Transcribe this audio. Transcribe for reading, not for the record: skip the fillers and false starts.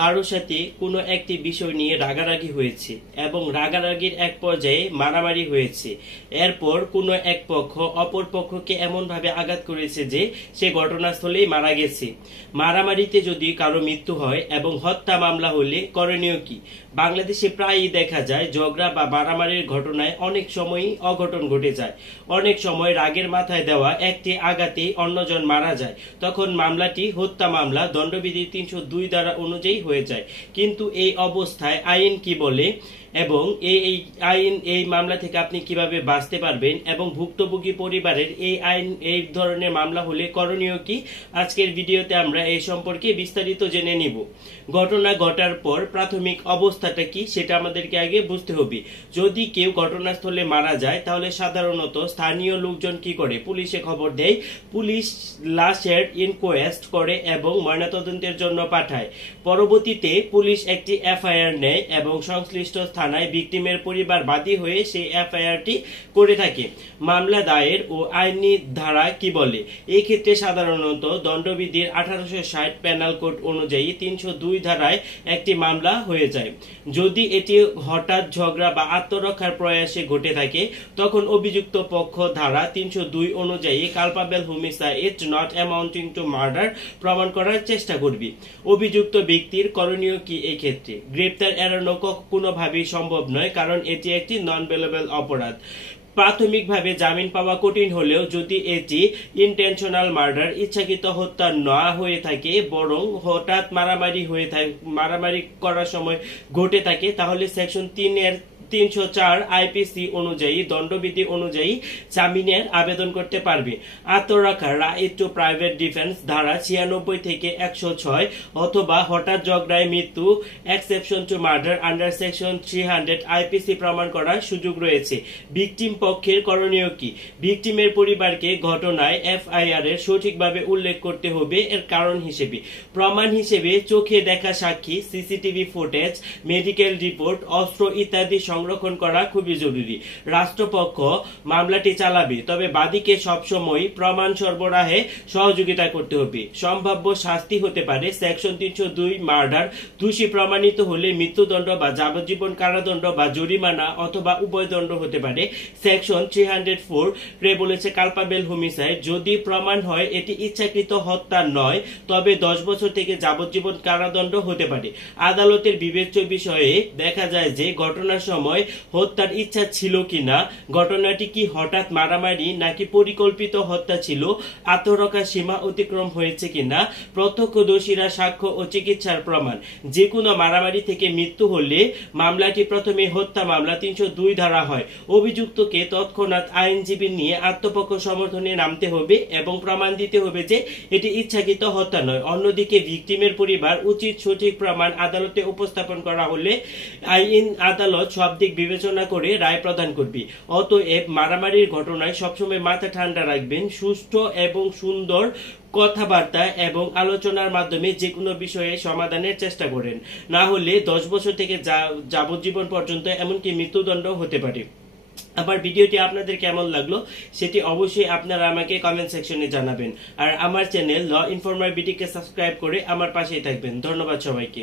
কারোর সাথে কোনো একটি বিষয় নিয়ে রাগারাগি হয়েছে এবং রাগারাগির এক পর্যায়ে মারামারি হয়েছে। এরপর কোনো এক পক্ষ অপর পক্ষকে এমন ভাবে আঘাত করেছে যে সে ঘটনাস্থলেই মারা গেছে। মারামারিতে যদি কারো মৃত্যু হয় এবং হত্যা মামলা হলে করণীয় কি? বাংলাদেশে প্রায়ই দেখা যায় ঝগড়া বা মারামারির ঘটনায় অনেক সময়ই অঘটন ঘটে যায়। অনেক সময় রাগের মাথায় দেওয়া একটি আঘাতে অন্যজন মারা যায়। তখন মামলাটি হত্যা মামলা দণ্ডবিধি ৩০২ ধারা অনুযায়ী হয়ে যায়। কিন্তু এই অবস্থায় আইন কি বলে এবং এই মামলা থেকে আপনি কিভাবে বাঁচতে পারবেন এবং ভুক্তভোগী পরিবারের এই ধরনের মামলা হলে করণীয় কি, আজকের ভিডিওতে আমরা এই সম্পর্কে বিস্তারিত জেনে নিব। ঘটনা ঘটার পর প্রাথমিক অবস্থাটা কি সেটা আমাদেরকে আগে বুঝতে হবে। যদি কেউ ঘটনাস্থলে মারা যায় তাহলে সাধারণত স্থানীয় লোকজন কি করে? পুলিশে খবর দেয়। পুলিশ লাশের ইনকোয়েস্ট করে এবং ময়নাতদন্তের জন্য পাঠায়। পরবর্তীতে পুলিশ একটি এফআইআর নেয় এবং সংশ্লিষ্ট থানায় ভিকটিমের পরিবার বাদী হয়ে সেই এফআইআরটি করে থাকে। মামলা দায়ের ও আইনি ধারা কি বলে? এই ক্ষেত্রে সাধারণত দণ্ডবিধির 1860 পেনাল কোড অনুযায়ী ৩০২ ধারায় একটি মামলা হয়ে যায়। যদি এটি হঠাৎ ঝগড়া বা আত্মরক্ষার প্রয়াসে ঘটে থাকে তখন অভিযুক্ত পক্ষ ধারা ৩০২ অনুযায়ী কালপাবেল homicide not amounting to murder প্রমাণ করার চেষ্টা করবে। অভিযুক্ত ব্যক্তির করণীয় কি? এই ক্ষেত্রে গ্রেপ্তার এড়ানো কোনোভাবেই সম্ভব নয়, কারণ এটি একটি নন বেলেবল অপরাধ। প্রাথমিকভাবে জামিন পাওয়া কঠিন হলেও যদি এটি ইন্টেনশনাল মার্ডার ইচ্ছাকৃত হত্যা না হয়ে থাকে বরং হঠাৎ মারামারি করার সময় ঘটে থাকে তাহলে সেকশন ৩০৪ আইপিসি অনুযায়ী দণ্ডবিধি অনুযায়ী জামিনের আবেদন করতে পারবে। আত্মরক্ষা রাইট টু প্রাইভেট ডিফেন্স ধারা ৯৬ থেকে ১০৬ অথবা হঠাৎ ঝগড়ায় মৃত্যু exception to murder under section ৩০০ IPC প্রমাণ করার সুযোগ রয়েছে। ভিকটিম পক্ষের করণীয় কি? ভিকটিমের পরিবারকে ঘটনায় এফআইআর এর সঠিকভাবে উল্লেখ করতে হবে। এর কারণ হিসেবে প্রমাণ হিসেবে চোখে দেখা সাক্ষী, সিসিটিভি ফুটেজ, মেডিকেল রিপোর্ট, অস্ত্র ইত্যাদি সংরক্ষণ করা খুবই জরুরি। রাষ্ট্রপক্ষ মামলাটি চালাবে, তবে বাদীকে সবসময় প্রমাণ সরবরাহে সহযোগিতা করতে হবে। সম্ভাব্য শাস্তি হতে পারে সেকশন ৩০২ মার্ডার, দোষী প্রমাণিত হলে মৃত্যুদণ্ড বা যাবজ্জীবন কারাদণ্ড বা জরিমানা অথবা উভয় দণ্ড হতে পারে। সেকশন ৩০৪ বলেছে কালপাবেল হোমিসাইড, যদি প্রমাণ হয় এটি ইচ্ছাকৃত হত্যা নয় তবে ১০ বছর থেকে যাবজ্জীবন কারাদণ্ড হতে পারে। আদালতের বিবেচ্য বিষয়ে দেখা যায় যে ঘটনার সময় হত্যার ইচ্ছা ছিল কিনা, ঘটনাটি কি হঠাৎ মারামারি নাকি পরিকল্পিত হত্যা ছিল, আত্মরক্ষার সীমা অতিক্রম হয়েছে কিনা, প্রত্যক্ষদর্শীরা সাক্ষ্য ও চিকিৎসার প্রমাণ। যে কোনো মারামারি থেকে মৃত্যু হলে মামলাটি প্রথমে হত্যা মামলা ৩০২ ধারা হয়। অভিযুক্তকে তৎক্ষণাৎ আইনজীবী নিয়ে আত্মপক্ষ সমর্থনে নামতে হবে এবং প্রমাণ দিতে হবে যে এটি ইচ্ছাকৃত হত্যা নয়। অন্যদিকে ভিকটিমের পরিবার উচিত সঠিক প্রমাণ আদালতে উপস্থাপন করা হলে আইন আদালত সব দিক বিবেচনা করে রায় প্রদান করবে। অতএব মারামারির ঘটনায় সবসময় মাথা ঠান্ডা রাখবেন। সুষ্ঠু এবং সুন্দর কথাবার্তা এবং আলোচনার মাধ্যমে যে কোনো বিষয়ে সমাধানের চেষ্টা করেন, না হলে ১০ বছর থেকে যাবজ্জীবন পর্যন্ত এমনকি মৃত্যুদণ্ড হতে পারে। আমার ভিডিওটি আপনাদের কেমন লাগলো সেটি অবশ্যই আপনারা আমাকে কমেন্ট সেকশনে জানাবেন। আর আমার চ্যানেল ল ইনফর্মার বিডিকে সাবস্ক্রাইব করে আমার পাশেই থাকবেন। ধন্যবাদ সবাইকে।